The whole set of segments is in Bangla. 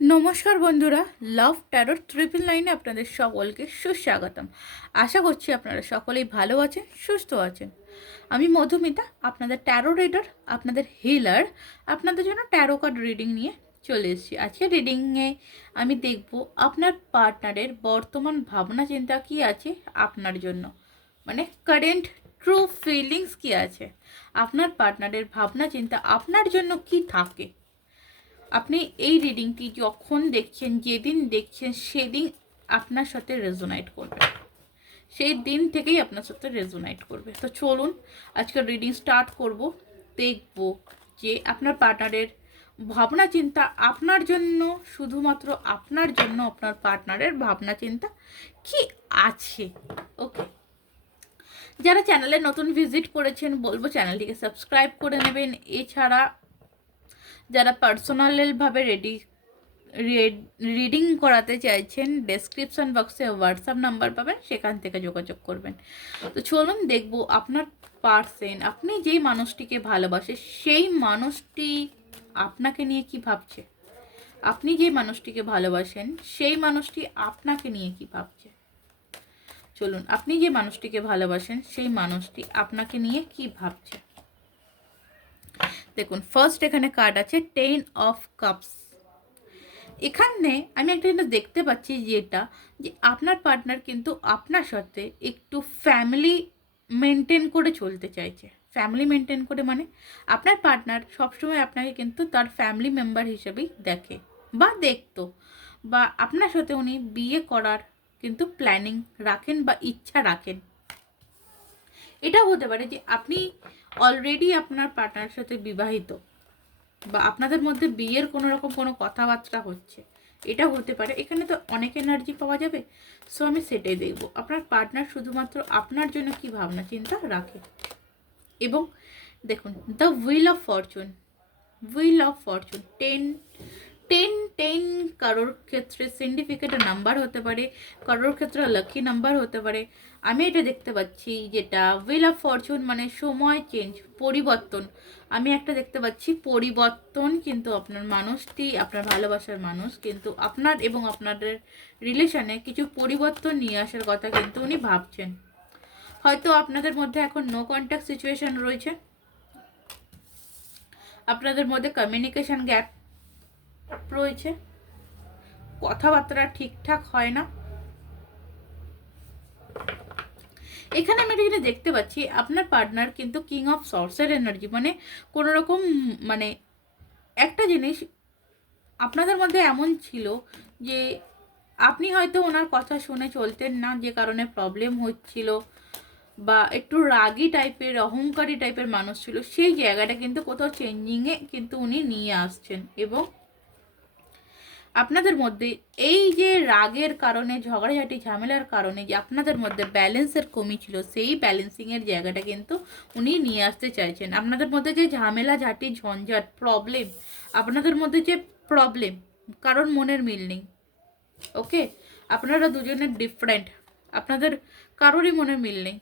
নমস্কার বন্ধুরা লাভ ট্যারোর ট্রিপল লাইনে আপনাদের সকলকে সুস্বাগতম। আশা করছি আপনারা সকলেই ভালো আছেন, সুস্থ আছেন। আমি মধুমিতা, আপনাদের ট্যারো রিডার আপনাদের হিলার আপনাদের জন্য ট্যারো কার্ড রিডিং নিয়ে চলে এসেছি। আজকে রিডিংয়ে আমি দেখব আপনার পার্টনারের বর্তমান ভাবনা চিন্তা কী আছে আপনার জন্য। মানে কারেন্ট ট্রু ফিলিংস কী আছে? আপনার পার্টনারের ভাবনা চিন্তা আপনার জন্য কি থাকে? আপনি এই রিডিংটি যখন দেখছেন, যেদিন দেখছেন, সেদিন আপনার সাথে রেজোনাইট করবে। সেই দিন থেকেই আপনার সাথে রেজোনাইট করবে। তো চলুন, আজকের রিডিং স্টার্ট করব। দেখব যে আপনার পার্টনারের ভাবনা চিন্তা আপনার জন্য, শুধুমাত্র আপনার জন্য আপনার পার্টনারের ভাবনা চিন্তা কি আছে? ওকে যারা চ্যানেলে নতুন ভিজিট করেছেন, বলব চ্যানেলটিকে সাবস্ক্রাইব করে নেবেন। এছাড়া যারা পার্সোনালভাবে রেডি রিডিং করাতে চাইছেন ডেসক্রিপশন বক্সে হোয়াটসঅ্যাপ নাম্বার পাবেন, সেখান থেকে যোগাযোগ করবেন। তো চলুন দেখব আপনার পার্সেন আপনি যেই মানুষটিকে ভালোবাসে, সেই মানুষটি আপনাকে নিয়ে কি ভাবছে? আপনি যে মানুষটিকে ভালোবাসেন, সেই মানুষটি আপনাকে নিয়ে কি ভাবছে? চলুন, আপনি যে মানুষটিকে ভালোবাসেন, সেই মানুষটি আপনাকে নিয়ে কি ভাবছে? দেখুন ফার্স্ট এখানে কার্ড আছে টেন অফ কাপস এখানে আমি একটা জিনিস দেখতে পাচ্ছি যেটা, যে আপনার পার্টনার কিন্তু আপনার সাথে একটু ফ্যামিলি মেনটেন করে চলতে চাইছে। ফ্যামিলি মেনটেন করে মানে আপনার পার্টনার সবসময় আপনাকে কিন্তু তার ফ্যামিলি মেম্বার হিসেবেই দেখে। বা দেখতো, বা আপনার সাথে উনি বিয়ে করার কিন্তু প্ল্যানিং রাখেন বা ইচ্ছা রাখেন। এটাও হতে পারে যে আপনি অলরেডি আপনার পার্টনারের সাথে বিবাহিত বা আপনাদের মধ্যে বিয়ের কোনো রকম কোনো কথাবার্তা হচ্ছে, এটা হতে পারে। এখানে তো অনেক এনার্জি পাওয়া যাবে। সো আমি সেটাই দেখব। আপনার পার্টনার শুধুমাত্র আপনার জন্য কি ভাবনা, চিন্তা রাখে। এবং দেখুন the wheel of fortune wheel of fortune ten ten ten কারোর ক্ষেত্রে সিন্ডিফিকেট নাম্বার হতে পারে কারোর ক্ষেত্রে লাকি নাম্বার হতে পারে। আমি এটা দেখতে পাচ্ছি যেটা হুইল অফ ফরচুন মানে সময় চেঞ্জ পরিবর্তন। আমি একটা দেখতে পাচ্ছি পরিবর্তন কিন্তু আপনার মানুষটি, আপনার ভালোবাসার মানুষ কিন্তু আপনার এবং আপনাদের রিলেশনে কিছু পরিবর্তন নিয়ে আসার কথা কিন্তু উনি ভাবছেন। হয়তো আপনাদের মধ্যে এখন নো কন্ট্যাক্ট সিচুয়েশন রয়েছে। আপনাদের মধ্যে কমিউনিকেশন গ্যাপ রয়েছে। কথাবার্তা ঠিকঠাক হয় না। এখানে আমি এটা দেখতে পাচ্ছি, আপনার পার্টনার কিন্তু কিং অফ সর্সের এনার্জি মানে কোনো রকম মানে একটা জিনিস আপনাদের মধ্যে এমন ছিল যে আপনি হয়তো ওনার কথা শুনে চলতেন না, যে কারণে প্রবলেম হচ্ছিল বা একটু রাগি টাইপের অহংকারী টাইপের মানুষ ছিল, সেই জায়গাটা কিন্তু কোথাও চেঞ্জিংয়ে কিন্তু উনি নিয়ে আসছেন এবং আপনাদের মধ্যে এই যে রাগের কারণে, ঝগড়াঝাটি, ঝামেলার কারণে যে আপনাদের মধ্যে ব্যালেন্সের কমি ছিল, সেই ব্যালেন্সিংয়ের জায়গাটা কিন্তু উনি নিয়ে আসতে চাইছেন। আপনাদের মধ্যে যে ঝামেলা, ঝাঁটি, ঝঞ্ঝাট প্রবলেম আপনাদের মধ্যে যে প্রবলেম কারণ মনের মিল নেই ওকে আপনারা দুজনের ডিফারেন্ট আপনাদের কারোরই মনের মিল নেই।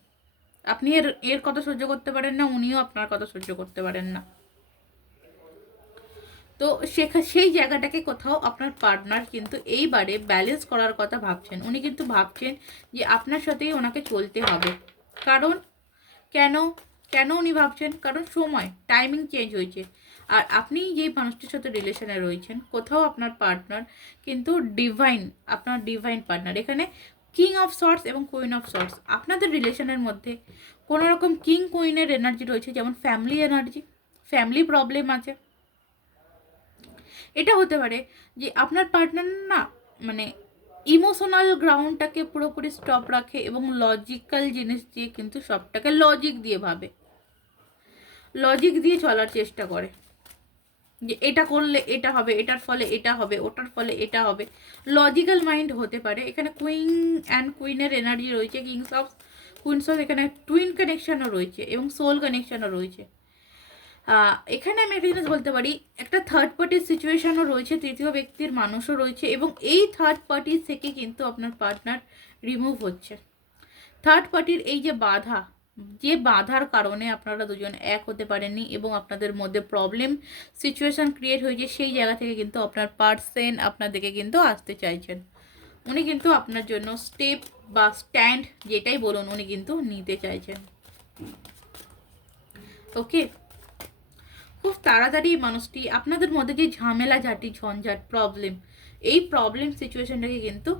আপনি এর এর কথা সহ্য করতে পারেন না, উনিও আপনার কথা সহ্য করতে পারেন না। তো সেখা, সেই জায়গাটাকে কোথাও আপনার পার্টনার কিন্তু এইবারে ব্যালেন্স করার কথা ভাবছেন। উনি কিন্তু ভাবছেন যে আপনার সাথেই ওনাকে চলতে হবে। কারণ কেন কেন উনি ভাবছেন? কারণ সময় টাইমিং চেঞ্জ হয়েছে। আর আপনি যেই মানুষটির সাথে রিলেশনে রয়েছেন, কোথাও আপনার পার্টনার কিন্তু ডিভাইন আপনার ডিভাইন পার্টনার এখানে কিং অফ শর্টস এবং কুইন অফ শর্টস আপনাদের রিলেশনের মধ্যে কোনো রকম কিং কুইনের এনার্জি রয়েছে, যেমন ফ্যামিলি এনার্জি ফ্যামিলি প্রবলেম আছে। এটা হতে পারে যে আপনার পার্টনার না মানে ইমোশনাল গ্রাউন্ডটাকে পুরোপুরি স্টপ রাখে এবং লজিক্যাল জিনিস দিয়ে কিন্তু সবটাকে লজিক দিয়ে ভাবে। লজিক দিয়ে চলার চেষ্টা করে। যে এটা করলে এটা হবে, এটার ফলে এটা হবে, ওটার ফলে এটা হবে। লজিক্যাল মাইন্ড হতে পারে। এখানে কুইন অ্যান্ড কুইনের এনার্জি রয়েছে। কিংস অফ কুইন্স অফ এখানে টুইন কানেকশানও রয়েছে এবং সোল কানেকশানও রয়েছে। এখানে আমি একটা জিনিস বলতে পারি, একটা থার্ড পার্টির সিচুয়েশনও রয়েছে, তৃতীয় ব্যক্তির মানুষও রয়েছে, এবং এই থার্ড পার্টির থেকে কিন্তু আপনার পার্টনার রিমুভ হচ্ছে। থার্ড পার্টির এই যে বাধা, যে বাধার কারণে আপনারা দুজন এক হতে পারেননি এবং আপনাদের মধ্যে প্রবলেম সিচুয়েশন ক্রিয়েট হয়েছে, সেই জায়গা থেকে কিন্তু আপনার পার্সেন আপনাদেরকে কিন্তু আসতে চাইছেন। উনি কিন্তু আপনার জন্য স্টেপ বা স্ট্যান্ড যেটাই বলুন, উনি কিন্তু নিতে চাইছেন। ওকে খুব তাড়াতাড়ি মানুষটি, আপনাদের মধ্যে যে ঝামেলা, ঝাঁটি, ঝঞ্ঝাট প্রবলেম এই প্রবলেম সিচুয়েশনটাকে কিন্তু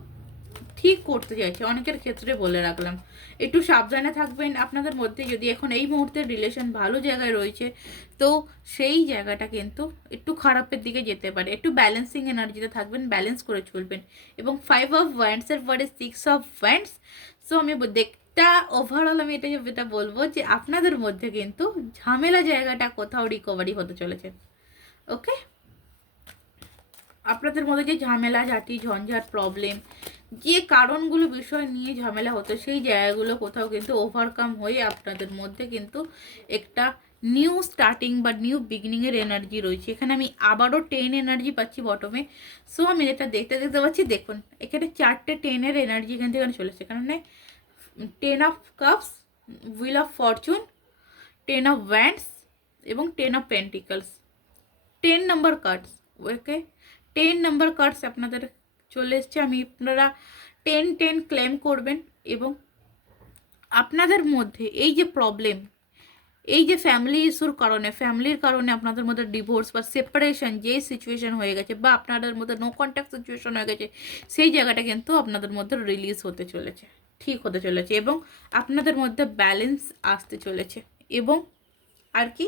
ঠিক করতে চাইছে। অনেকের ক্ষেত্রে বলে রাখলাম। একটু সাবধানে থাকবেন। আপনাদের মধ্যে যদি এখন এই মুহূর্তে রিলেশন ভালো জায়গায় রয়েছে, তো সেই জায়গাটা কিন্তু একটু খারাপের দিকে যেতে পারে। একটু ব্যালেন্সিং এনার্জিতে থাকবেন ব্যালেন্স করে চলবেন। এবং ফাইভ অফ ওয়ান্ডসের পরে সিক্স অফ ওয়ান্ডস সো আমি দেখটা ওভারঅল আমি এটা যেটা বলব যে আপনাদের মধ্যে কিন্তু ঝামেলা জায়গাটা কোথাও রিকভারি হতে চলেছে। ওকে আপনাদের মধ্যে যে ঝামেলা, ঝাঁটি, ঝঞ্ঝাট প্রবলেম যে কারণগুলো বিষয় নিয়ে ঝামেলা হতো, সেই জায়গাগুলো কোথাও কিন্তু ওভারকাম হয়ে আপনাদের মধ্যে কিন্তু একটা নিউ স্টার্টিং বা নিউ বিগিনিংয়ের এনার্জি রয়েছে। এখানে আমি আবারও টেন এনার্জি পাচ্ছি বটমে সো আমি এটা দেখতে দেখতে পাচ্ছি, দেখুন, এখানে চারটে টেনের এনার্জি এখান থেকে চলেছে। এখানে ten of cups wheel of fortune ten of wands এবং ten of pentacles ten number cards okay ten number cards আপনাদের চলে এসছে। আমি আপনারা টেন টেন ক্লেম করবেন এবং আপনাদের মধ্যে এই যে প্রবলেম এই যে ফ্যামিলি ইস্যুর কারণে ফ্যামিলির কারণে আপনাদের মধ্যে ডিভোর্স বা সেপারেশন যেই সিচুয়েশন হয়ে গেছে বা আপনাদের মধ্যে নো কন্ট্যাক্ট সিচুয়েশন হয়ে গেছে, সেই জায়গাটা কিন্তু আপনাদের মধ্যে রিলিজ হতে চলেছে। ঠিক হতে চলেছে এবং আপনাদের মধ্যে ব্যালেন্স আসতে চলেছে। এবং আর কি,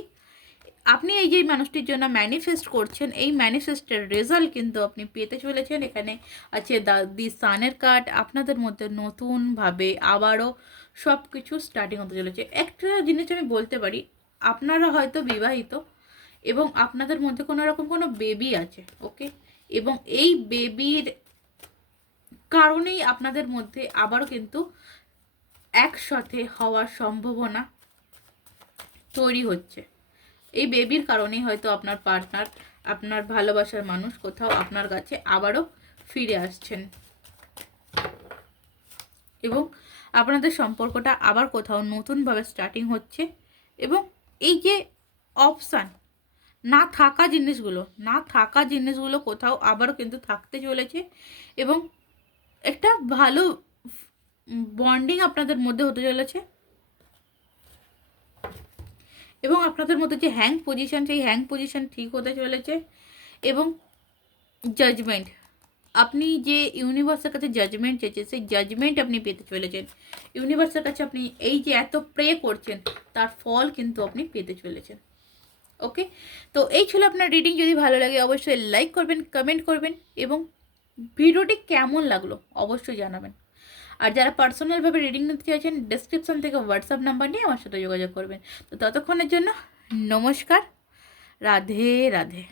আপনি এই যে মানুষটির জন্য ম্যানিফেস্ট করছেন, এই ম্যানিফেস্টের রেজাল্ট কিন্তু আপনি পেতে চলেছেন। এখানে আছে দা সানের কার্ড আপনাদের মধ্যে নতুনভাবে আবারও সব কিছু স্টার্টিং হতে চলেছে। একটা জিনিস আমি বলতে পারি, আপনারা হয়তো বিবাহিত এবং আপনাদের মধ্যে কোনো রকম কোনো বেবি আছে ওকে এবং এই বেবির কারণেই আপনাদের মধ্যে আবারও কিন্তু একসাথে হওয়ার সম্ভাবনা তৈরি হচ্ছে। এই বেবির কারণেই হয়তো আপনার পার্টনার আপনার ভালোবাসার মানুষ কোথাও আপনার কাছে আবারও ফিরে আসছেন। এবং আপনাদের সম্পর্কটা আবার কোথাও নতুনভাবে স্টার্টিং হচ্ছে এবং এই যে অপশান না থাকা জিনিসগুলো, না থাকা জিনিসগুলো কোথাও আবারও কিন্তু থাকতে চলেছে এবং একটা ভালো বন্ডিং আপনাদের মধ্যে হতে চলেছে। এবং আপনাদের মধ্যে যে হ্যাং পজিশন সেই হ্যাং পজিশন ঠিক হতে চলেছে। এবং জাজমেন্ট আপনি যে ইউনিভার্সের কাছে জাজমেন্ট চেয়েছে সেই জাজমেন্ট আপনি পেতে চলেছেন। ইউনিভার্সের কাছে আপনি এই যে এত প্রে করছেন, তার ফল কিন্তু আপনি পেতে চলেছেন। ওকে তো এই ছিল আপনার রিডিং যদি ভালো লাগে, অবশ্যই লাইক করবেন কমেন্ট করবেন এবং ভিডিওটি কেমন লাগল অবশ্যই জানাবেন। আর যারা পার্সোনালভাবে রিডিং নিতে চাইছেন ডিসক্রিপশন থেকে হোয়াটসঅ্যাপ নাম্বার নিয়ে আমার সাথে যোগাযোগ করবেন। তো ততক্ষণের জন্য নমস্কার, রাধে রাধে।